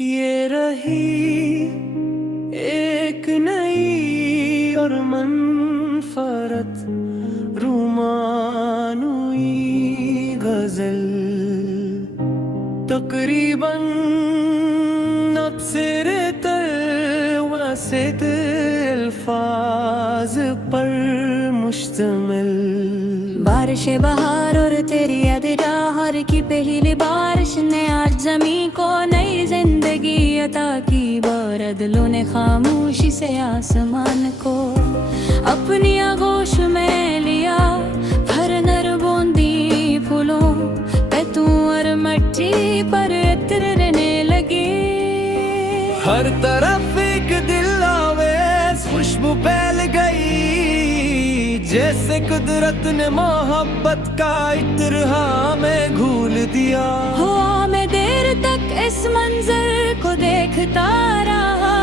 ये रही एक नई और मनफरत रुमानुई गजल तकरीबन नक्सरे तलवासित अल्फाज पर मुश्तमिल। बारिश बहार और तेरी याद राहर की पहली बारिश ने आज जमी को नई जिंदगी अता की। बादलों ने खामोशी से आसमान को अपनी आगोश में लिया। भर नर बूंदी फूलों पे तू और मट्टी पर इतरने लगी। हर तरफ एक दिल आवेज़ खुशबू फैल गई, जैसे कुदरत ने मोहब्बत का इत्र हमें घूल दिया। हो मैं देर तक इस मंजर को देखता रहा,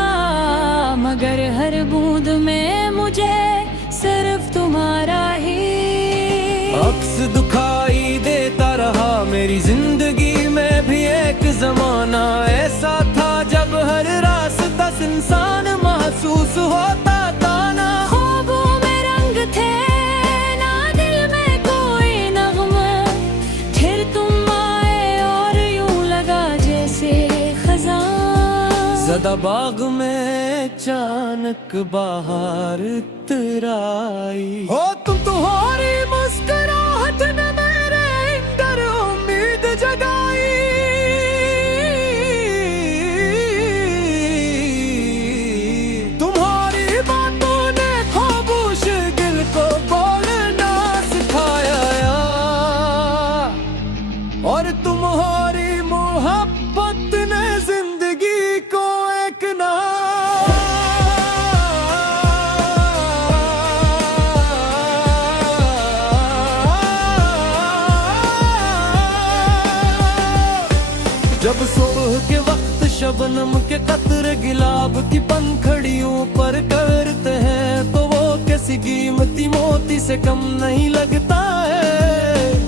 मगर हर बूंद में मुझे सिर्फ तुम्हारा ही अक्स दिखाई देता रहा। मेरी जिंदगी में भी एक जमाना ऐसा था जब हर रास्ता इंसान महसूस होता था ना। ख्वाबों में रंग थे ना दिल में कोई नगमा, फिर तुम आए और यूं लगा जैसे खजान। ज़दा बाग में अचानक बाहर तराई हो तुम तुम्हारी मुस्कुराहट ने मेरे अंदर उम्मीद जगाई। तुम्हारी बातों ने खामोश दिल को बोलना सिखाया, और तुम्हारी मोहब्बत ने जिंदगी को एक ना जब सुबह के वक्त शबनम के कतरे गुलाब की पंखड़ियों पर करते हैं, तो वो किसी कीमती मोती से कम नहीं लगता है।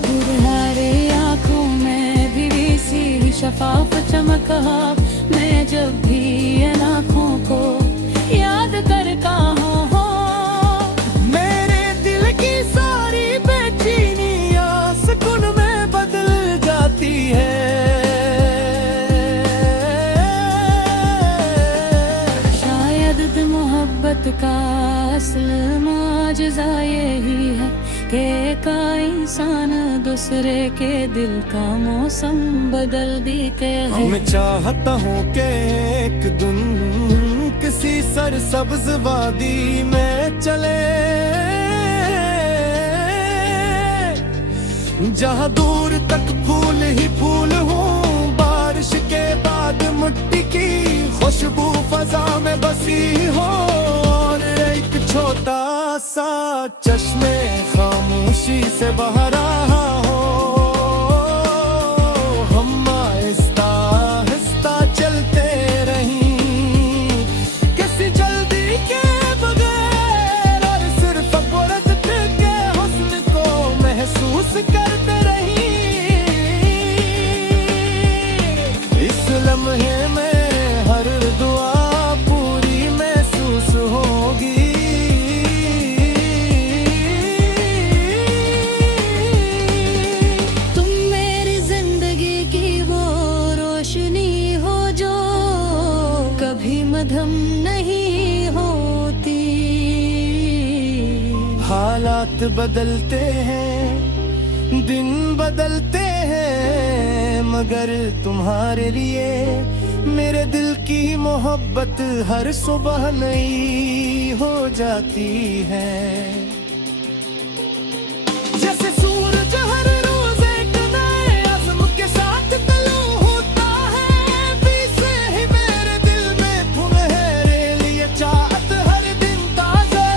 तुम्हारे आँखों में भी सी शफाफ चमक, मैं जब भी इन आँखों को याद करता हूँ, मेरे दिल की सारी बेचैनियाँ सुकून में बदल जाती है। मोहब्बत का असल माजज़ा यही है कि का इंसान दूसरे के दिल का मौसम बदल देते हैं। मैं चाहता हूँ कि एक दिन किसी सरसब्ज वादी में चले, जहाँ दूर तक फूल ही फूल हूँ। बारिश के बाद मिट्टी की खुशबू फजा में बसी हो, और एक छोटा सा चश्मे खामोशी से बह रहा हो। हम आहिस्ता आहिस्ता चलते रहीं किसी जल्दी के बगैर, और सिर्फ कुदरत के हुस्न को महसूस करते रहीं। इस लम्हे में हर दुआ पूरी महसूस होगी। तुम मेरी जिंदगी की वो रोशनी हो जो कभी मध्यम नहीं होती। हालात बदलते हैं, दिन बदलते हैं, मगर तुम्हारे लिए मेरे दिल की मोहब्बत हर सुबह नई हो जाती है। जैसे सूरज हर रोज एक नए अज़्म के साथ तलू होता है, पीछे ही मेरे दिल में तुम्हारे लिए चाहत हर दिन ताज़ा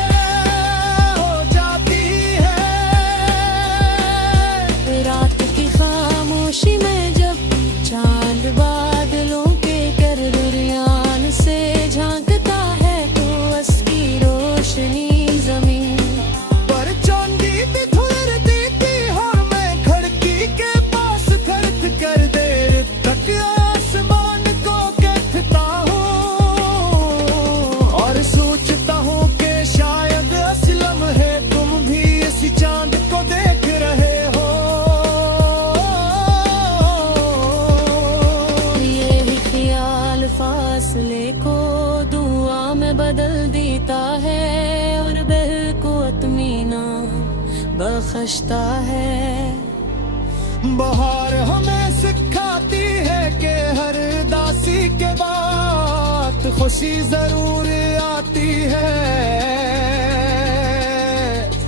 हो जाती है। रात की खामोशी में जब चांद बादलों के से झांकता है, तो उसकी रोशनी जमीन को दुआ में बदल देता है और दिल को इत्मीनान बख्शता है। बहार हमें सिखाती है कि हर दासी के बाद खुशी जरूर आती है।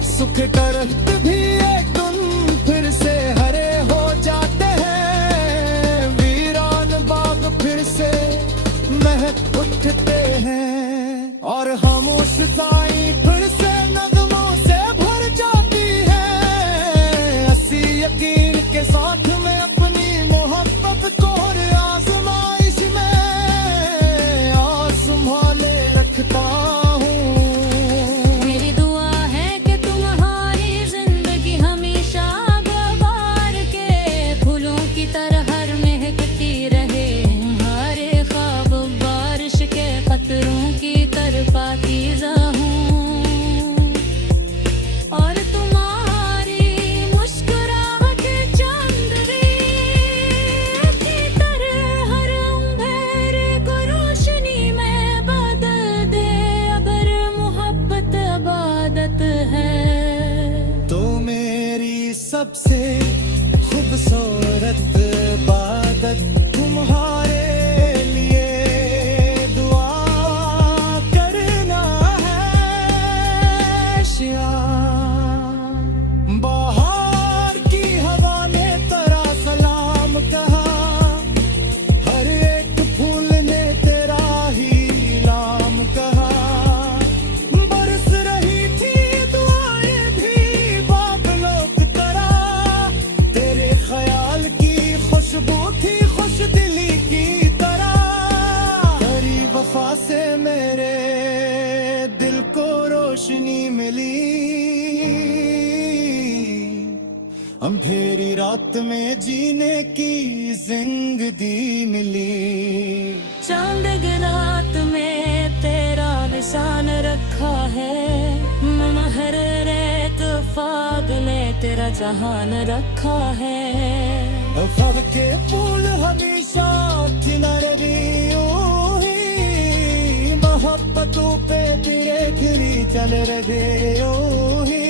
सुख दर्द भी एक दिन फिर से हरे हो जाते हैं, वीरान बाग फिर से महक उठते हैं और खामोश साई फिर से नगमों से भर जाती है। अस्सी यकीन के साथ में अपनी मोहब्बत को हर आजमाइश में और संभाले रखता हूँ। मेरी दुआ है कि तुम्हारी जिंदगी हमेशा गुबार के फूलों की तरह हर महकती रहे। हमारे ख्वाब बारिश के कतरों की तरह पाकीज़ा हूँ और तुम्हारी मुस्कुराहट चांदनी की तरह हर अंधेरे को रोशनी में बदल दे। अगर मोहब्बत इबादत है तो मेरी सबसे खूबसूरत इबादत तुम्हारे लिए दुआ करना है। श्याम बाहर की हवा ने तेरा सलाम कहा, हर एक फूल ने तेरा ही नाम कहा। बरस रही थी दुआएं भी बादलों की तरह, तेरे ख्याल की खुशबू थी खुश दिली की तरह। तेरी वफा से मेरे दिल को रोशनी मिली, अंधेरी रात में जीने की जिंदगी मिली। चांद की रात में तेरा निशान रखा है, महर रेत फाग ने तेरा जहान रखा है। फब के फूल हमेशा किनारे यूं ही, मोहब्बतों पे तेरे गिरी चल रहे यूं ही।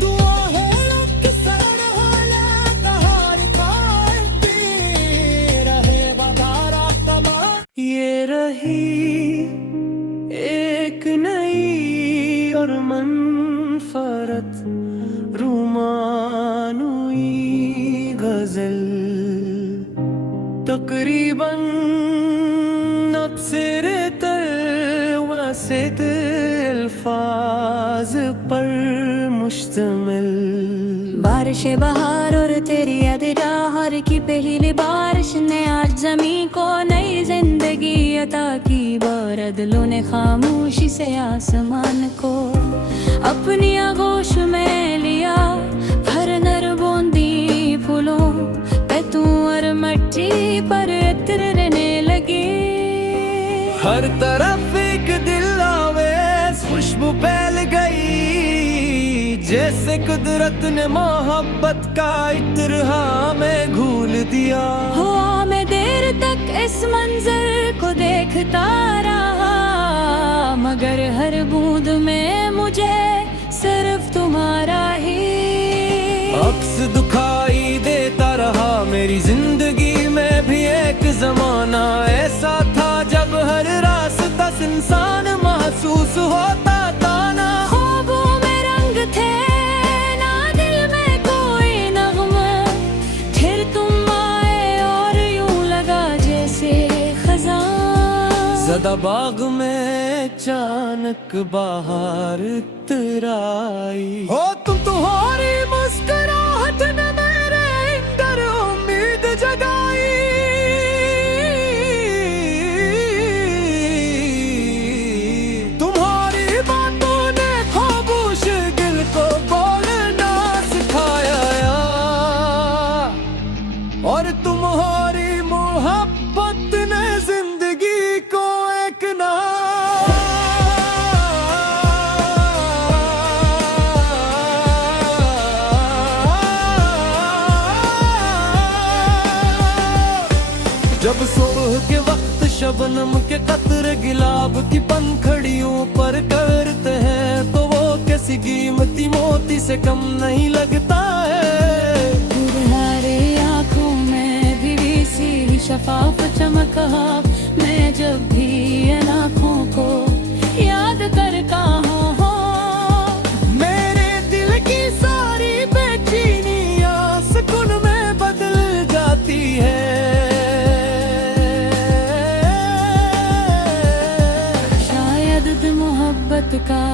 दुआ है अक्सर हालात हार खाती रहे बधारा तमाम। ये रही एक नई और मनफरत रुमानुई गजल, तकरीबन नक्सर वसित अल्फाज पर मुश्तमिल। बारिश बहार और तेरी अदरा हर की पहली बारिश ने आज जमी को नई जिंदगी अता की। बादलों ने खामोशी से आसमान को अपनी आगोश में लिया, भर नर बूंदी फूलों पे तू और मट्टी पर इतरने लगी। हर तरफ एक दिल आवेज़ खुशबू फैल गई, जैसे कुदरत ने मोहब्बत का इत्र हमें घूल दिया। हुआ मैं देर तक इस मंजर को देखता रहा, मगर हर बूंद में मुझे सिर्फ तुम्हारा ही अक्स दिखाई देता रहा। मेरी जिंदगी में भी एक जमाना ऐसा था जब हर रास्ता इंसान महसूस होता था ना। ख्वाबों में रंग थे ना दिल में कोई नगमा, फिर तुम आए और यूं लगा जैसे खजान। ज़दा बाग में अचानक बाहर तराई हो तुम। तुम्हारी मुस्कुराहट ने मेरे अंदर उम्मीद जगाई। तुम्हारी बातों ने खामोश दिल को बोलना सिखाया और तुम्हारी मोहब्बत ने जिंदगी को एक ना जब सुबह के वक्त शबनम के कतरे गुलाब की पंखड़ियों पर करते हैं, तो वो किसी कीमती मोती से कम नहीं लगता है। तुम्हारे आँखों में भी सी शफाफ चमक, मैं जब भी इन आँखों को याद करता हूँ, मेरे दिल की सारी बेचैनियाँ सुकून में बदल जाती है। शायद मोहब्बत का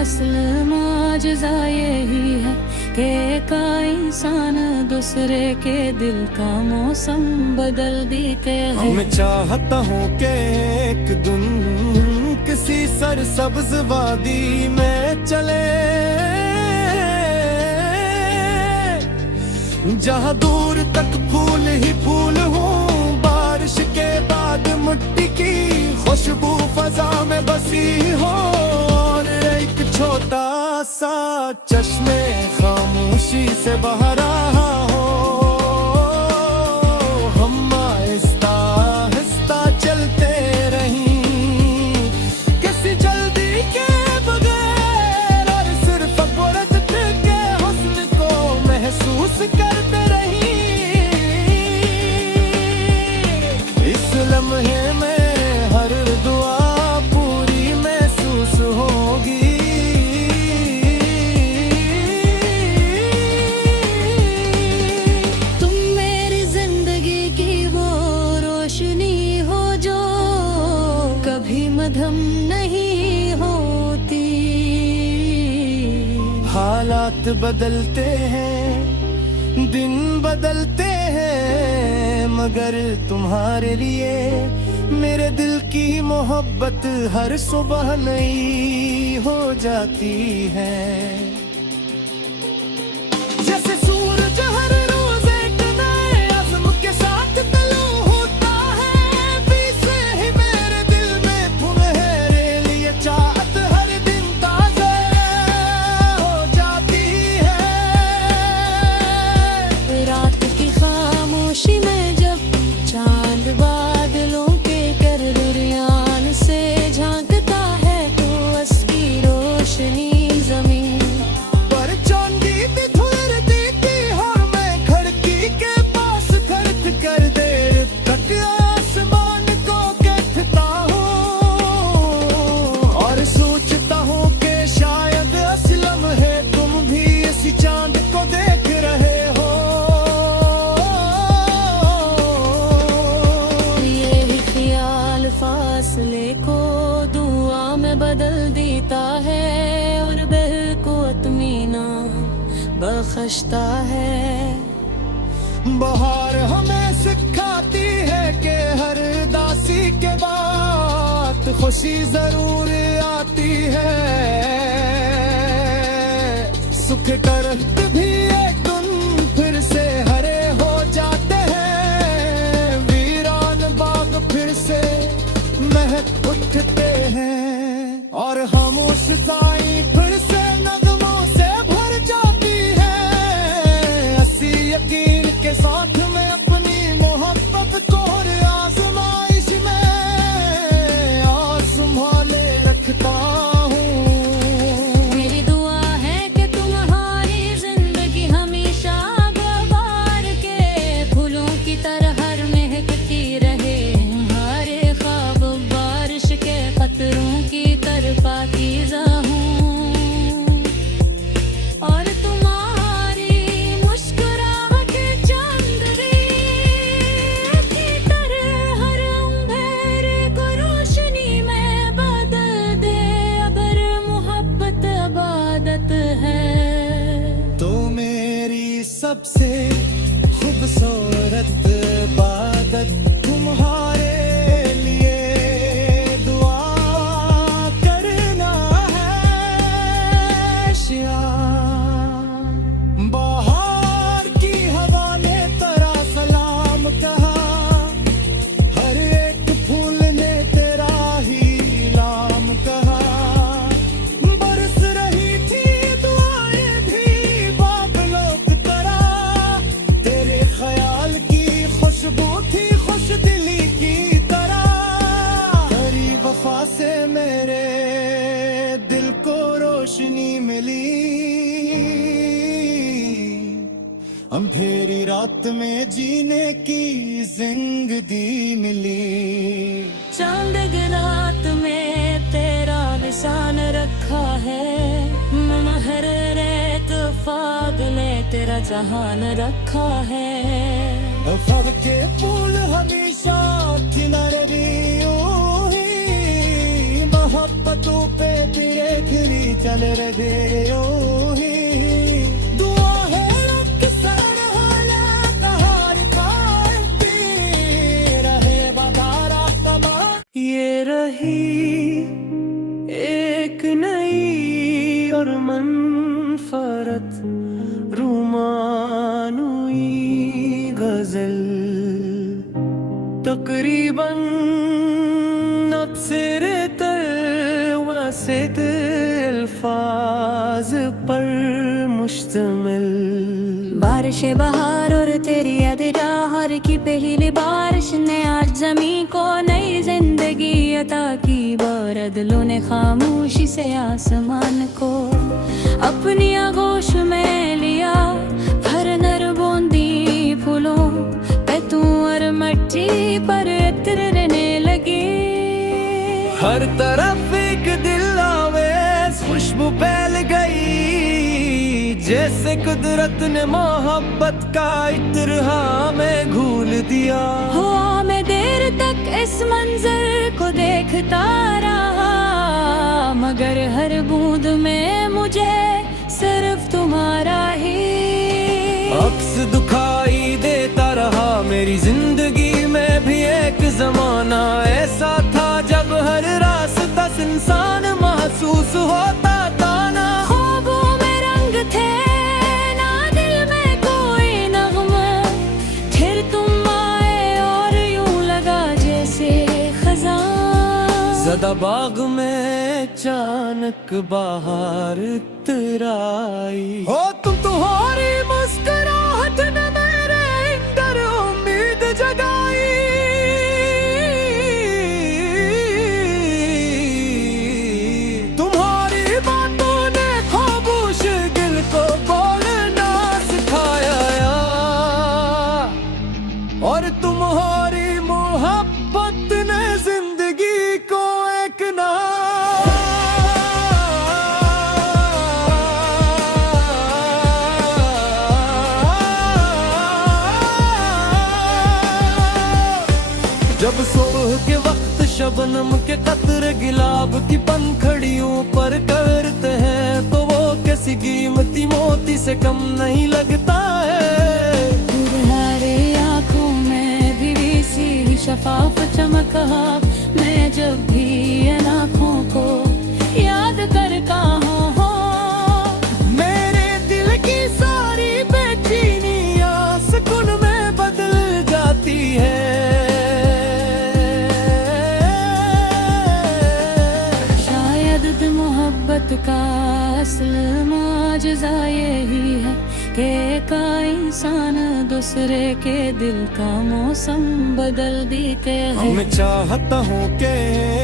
असल माजज़ा यही है कि का इंसान दूसरे के दिल का मौसम बदल देते हैं। मैं चाहता हूँ कि एक दिन किसी सरसब्ज वादी में चले, जहाँ दूर तक फूल ही फूल हों, बारिश के बाद मिट्टी की खुशबू फजा में बसी हो, और एक छोटा सा चश्मे खामोशी से बह रहा हो। हम आहिस्ता आहिस्ता चलते रहीं किसी जल्दी के बगैर, और सिर्फ कुदरत के हुस्न को महसूस करते रहीं। इस लम्हे में हर दुआ पूरी महसूस होगी। तुम मेरी जिंदगी की वो रोशनी हो जो कभी मध्यम नहीं होती। हालात बदलते हैं, दिन बदलते हैं, मगर तुम्हारे लिए मेरे दिल की मोहब्बत हर सुबह नई हो जाती है। जैसे सूरज हर रोज एक नए अज़्म के साथ तलू होता है, पीछे ही मेरे दिल में तुम्हारे लिए चाहत हर दिन ताज़ा हो जाती है। रात की खामोशी में जब चांद बादलों के करदरियान से झांकता है, तो उसकी रोशनी जमीन पर चांदी भी थोड़ी थी, और मैं खिड़की के पास खड़क कर देर तक आसमान को देखता हूँ, और सोचता हूँ कि शायद असलम है तुम भी इसी चांद को देख रहे हो। ये ख्याल फासले को दुआ में बदल देता है, और बह को इत्मीनान बख्शता है। बहार हमें सिखाती है कि हर दासी के बाद खुशी जरूर आती है। सुख दर्द भी एक दिन फिर से हरे हो जाते हैं, वीरान बाग फिर से महक उठते हैं, और खामोश साई फिर से नगमों से भर जाती है। अस्सी यकीन के साथ मैं अपनी मोहब्बत को हर आजमाइश में और संभाले रखता हूँ। मेरी दुआ है कि तुम्हारी जिंदगी हमेशा बहार के फूलों की तरह हर महकती रहे, हमारे ख्वाब बारिश के कतरों की तरफ पाकीज़ा हूँ, और तुम्हारी मुस्कुराहट चंद रात में जीने की जिंदगी मिली। चांद की रात में तेरा निशान रखा है, महर रेत फागले तेरा जहान रखा है। फग के फूल हमेशा किनारे भी यूं ही, मोहब्बतों पे तेरे खिली चल रहे यूं ही। दुआ है अक्सर हालात हार खाती रहे बहारा तमा। ये रही एक नई और मनफरत रुमानुई गजल, तकरीबन अक्सर वसित अल्फाज पर मुश्तमिल। बारिश बहार और तेरी अदराहर की पहली बारिश ने आज जमी को नई जिंदगी अता की। बादलों ने खामोशी से आसमान को अपनी आगोश में लिया, भर नर बूंदी फूलों पे तू और मट्टी पर इतरने लगी। हर तरफ एक दिल आवेज खुशबू फैल गई, जैसे कुदरत ने मोहब्बत का इत्र हमें घूल दिया। हुआ मैं देर तक इस मंजर को देखता रहा, मगर हर बूंद में मुझे सिर्फ तुम्हारा ही अक्स दिखाई देता रहा। मेरी जिंदगी में भी एक जमाना ऐसा था जब हर रास्ता इंसान महसूस होता था ना। ख्वाबों में रंग थे ना दिल में कोई नगमा, फिर तुम आए और यूं लगा जैसे खजान। ज़दा बाग में अचानक बाहर तराई हो तुम्हारी मुस्कुराहट ने मेरे अंदर उम्मीद जगाई। तुम्हारी बातों ने खामोश दिल को बोलना सिखाया, और तुम्हारी मोहब्बत ने जिंदगी को एक जब सुबह के वक्त शबनम के कतरे गुलाब की पंखड़ियों पर करते हैं, तो वो किसी कीमती मोती से कम नहीं लगता है। तुम्हारे आँखों में भी सी शफाफ चमक, मैं जब भी इन आँखों को याद करता हूँ, मेरे दिल की सारी बेचैनियां सुकून में बदल जाती है। मोहब्बत का असल माजज़ा यही है कि का इंसान दूसरे के दिल का मौसम बदल देते हैं। मैं चाहता हूँ कि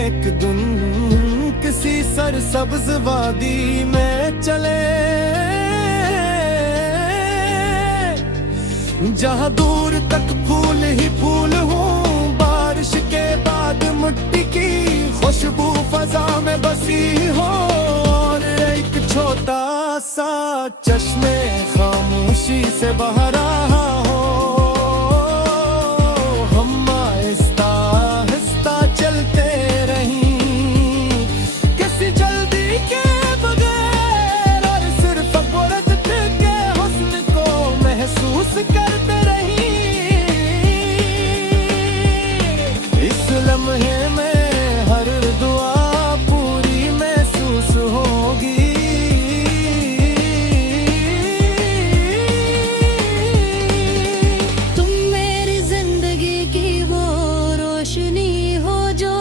एक दिन किसी सरसब्ज वादी में चले, जहाँ दूर तक फूल ही फूल हूँ। बारिश के बाद मिट्टी की खुशबू फजा में बसी हो, और एक छोटा सा चश्मे खामोशी से बह रहा हो। हम आहिस्ता आहिस्ता चलते रहीं किसी जल्दी के बगैर, और सिर्फ कुदरत के हुस्न को महसूस करते रहीं। इस लम्हे में हर दुआ पूरी महसूस होगी। तुम मेरी जिंदगी की वो रोशनी हो जो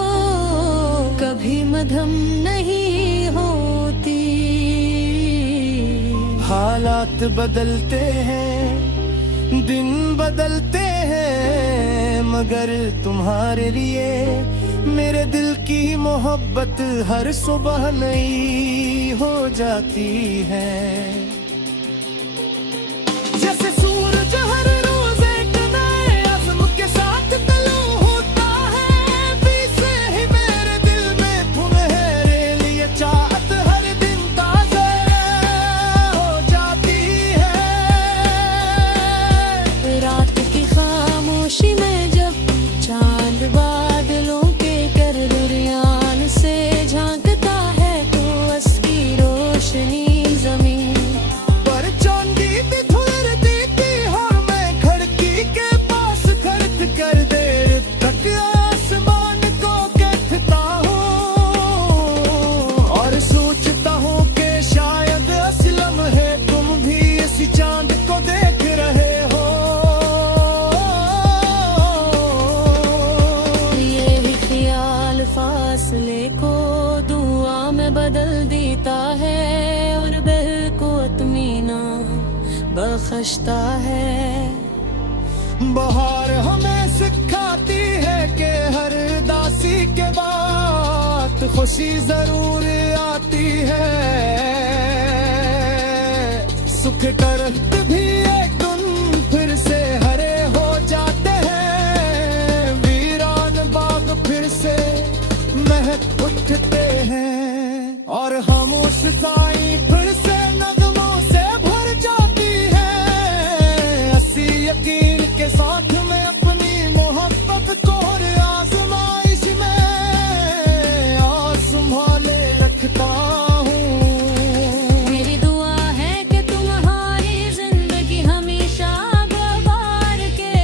कभी मध्यम नहीं होती। हालात बदलते हैं, दिन बदलते हैं, मगर तुम्हारे लिए मेरे दिल की मोहब्बत हर सुबह नई हो जाती है। जैसे सूरज हर रोज बदल देता है और दिल को इत्मीनान बख्शता है। बहार हमें सिखाती है कि हर दासी के बाद खुशी जरूर आती है। सुख करत भी एक दिन फिर से हरे हो जाते हैं, वीरान बाग फिर से महक उठते हैं और खामोश साई फिर से नगमों से भर जाती है। अस्सी यकीन के साथ में अपनी मोहब्बत को हर आजमाइश में और संभाले रखता हूँ। मेरी दुआ है कि तुम्हारी जिंदगी हमेशा गुबार के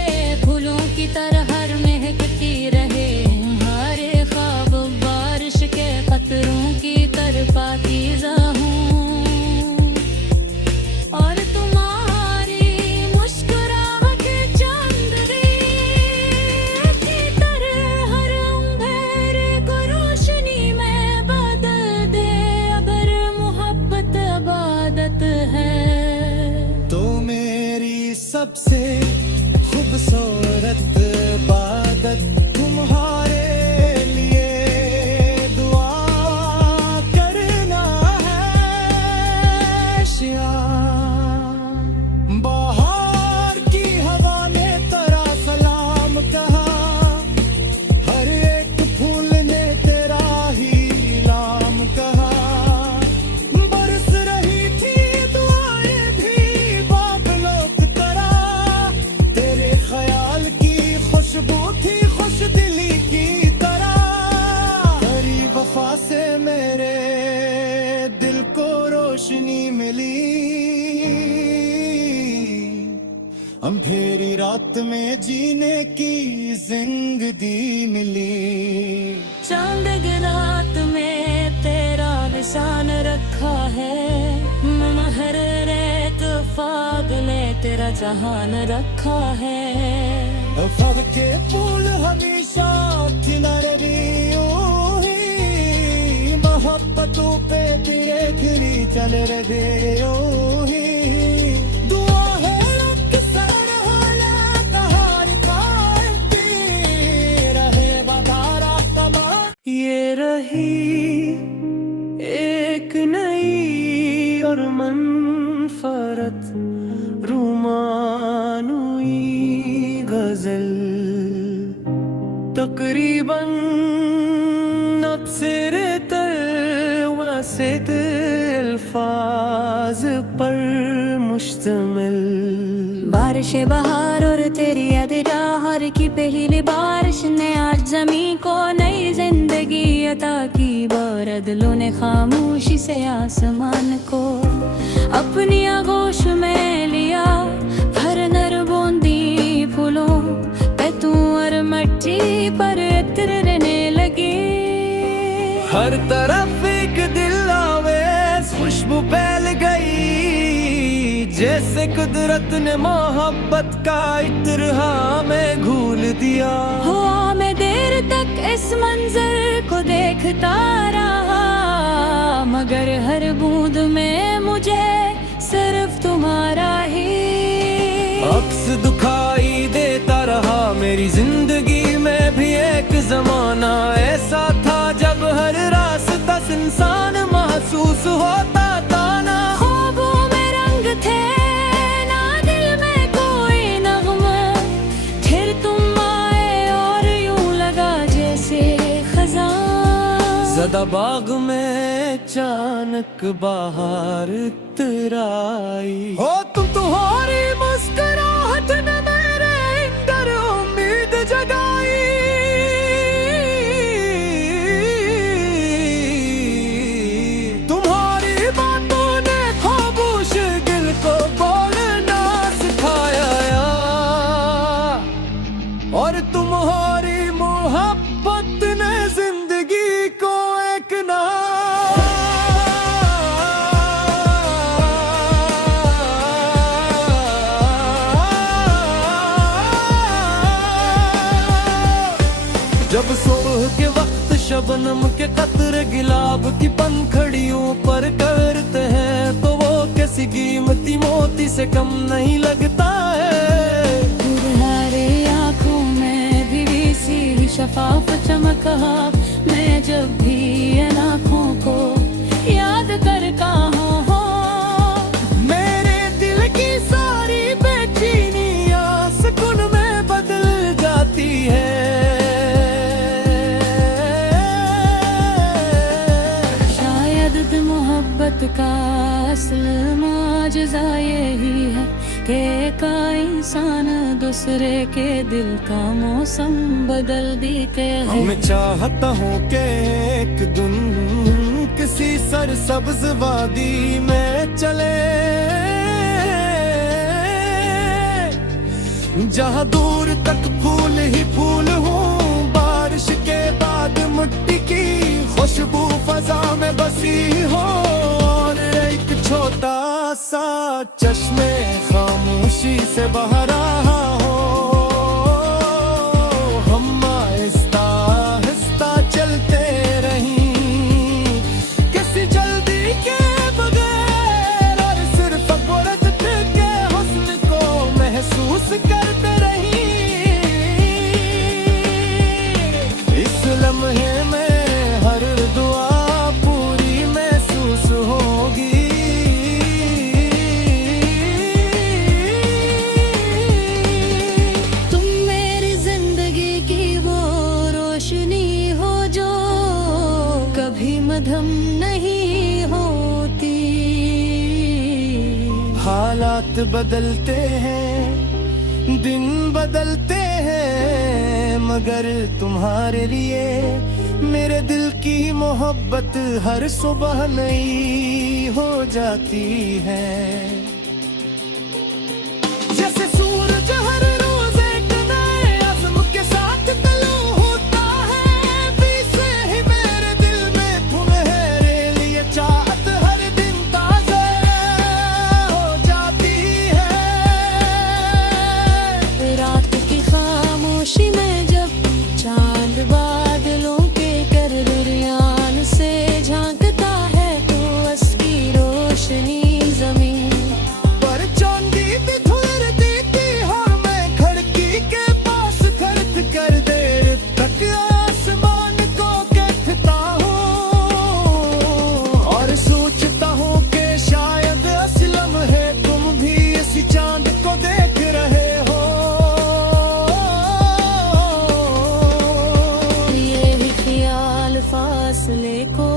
फूलों की तरह हर महकती रहे। हमारे ख्वाब बारिश के कतरों की तरफ पाकीज़ा हूँ और तुम्हारी मुस्कुराहट चांदनी की तरह हर अंधेरे को रोशनी में बदल दे। अगर मोहब्बत इबादत है तो मेरी सबसे खूबसूरत इबादत तुम्हारे लिए दुआ करना है। श्याम बाहर की हवा ने तेरा सलाम कहा, हर एक फूल ने तेरा ही नाम कहा। बरस रही थी दुआएं भी बादलों की तरह, तेरे ख्याल की खुशबू थी खुश दिली की तरह। तेरी वफा से मेरे दिल को रोशनी मिली, अंधेरी रात में जीने की जिंदगी मिली। चांद की रात में तेरा निशान रखा है, महर रेत फागले तेरा जहान रखा है। फग के फूल हमेशा किनारे यूं ही, मोहब्बतों पे तेरे गिरी चल रहे यूं ही। दुआ है अक्सर हालात हार पाती रहे बधारा तमाम। ये रही एक नई और मनफरत रुमानुई गजल, तकरीबन नक्सर से अल्फाज पर मुश्तमिल। बारिश बहार और तेरी अदराहर की पहली बारिश ने आज जमी को नई जिंदगी अता की। बादलों ने खामोशी से आसमान को अपनी आगोश में लिया, भर नर बूंदी फूलों पे तू और मट्टी पर इतरने लगी। हर तरफ एक दिल आवेज़ खुशबू फैल गई, जैसे कुदरत ने मोहब्बत का इत्र हमें घूल दिया। हुआ मैं देर तक इस मंजर को देखता रहा, मगर हर बूंद में मुझे सिर्फ तुम्हारा ही अक्स दिखाई देता रहा। मेरी जिंदगी में भी एक जमाना ऐसा था जब हर रास्ता इंसान महसूस होता था ना। ख्वाबों में रंग थे ना दिल में कोई नगमा, फिर तुम आए और यूं लगा जैसे खजान। ज़दा बाग में अचानक बाहर तराई हो तुम्हारी मुस्कुराहट ने मेरे अंदर उम्मीद जगाई। तुम्हारी बातों ने खामोश दिल को बोलना सिखाया और तुम्हारी मोहब्बत ने जिंदगी को एक जब सुबह के वक्त शबनम के कतरे गुलाब की पंखड़ियों पर करते हैं, तो वो किसी कीमती मोती से कम नहीं लगता है। तुम्हारे आँखों में भी सी शफाफ चमक, मैं जब भी इन आँखों को याद करता हूँ, मेरे दिल की सारी बेचैनियाँ सुकून में बदल जाती है। शायद मोहब्बत का असल माजज़ा यही है कि का इंसान दूसरे के दिल का मौसम बदल देते हैं। मैं चाहता हूँ कि एक दिन किसी सरसब्ज वादी में चले, जहाँ दूर तक फूल ही फूल हों, बारिश के बाद मिट्टी की खुशबू फजा में बसी हो, और एक छोटा सा चश्मे खामोशी से बह रहा हो। हम आहिस्ता आहिस्ता चलते रहीं किसी जल्दी के बगैर, और सिर्फ कुदरत के हुस्न को महसूस करते रहीं। इस लम्हे में हर दुआ पूरी महसूस होगी। तुम मेरी जिंदगी की वो रोशनी हो जो कभी मध्यम नहीं होती। हालात बदलते हैं, दिन बदलते हैं, मगर तुम्हारे लिए मेरे दिल की मोहब्बत हर सुबह नई हो जाती है। जैसे सूरज हर रोज एक नए अज़्म के साथ तलू होता है, पीछे ही मेरे दिल में तुम्हारे लिए चाहत हर दिन ताज़ा हो जाती है। रात की खामोशी में जब चांद बादलों के करदरियान से झांकता है, तो उसकी रोशनी जमीन पर चांदी भी धुलती थी, और मैं खिड़की के पास खड़े कर देर तक आसमान को देखता हूँ, और सोचता हूँ कि शायद असलम है तुम भी इसी चांद को देख रहे हो। ये ख्याल फासले को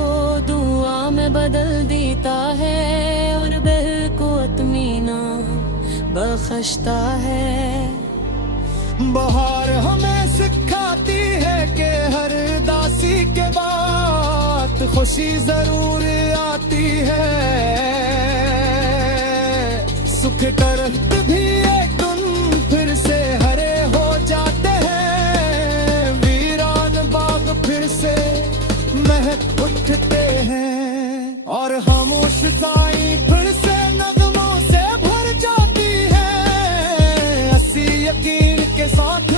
दुआ में बदल देता है, और बह को इत्मीनान बख्शता है। बहार हमें सिखाती है कि हर दासी के बाद खुशी जरूर आती है। सुख दर्द भी एक दिन फिर से हरे हो जाते हैं, वीरान बाग फिर से महक उठते हैं, और खामोश साई फिर से नगमों से भर जाती है। अस्सी यकीन के साथ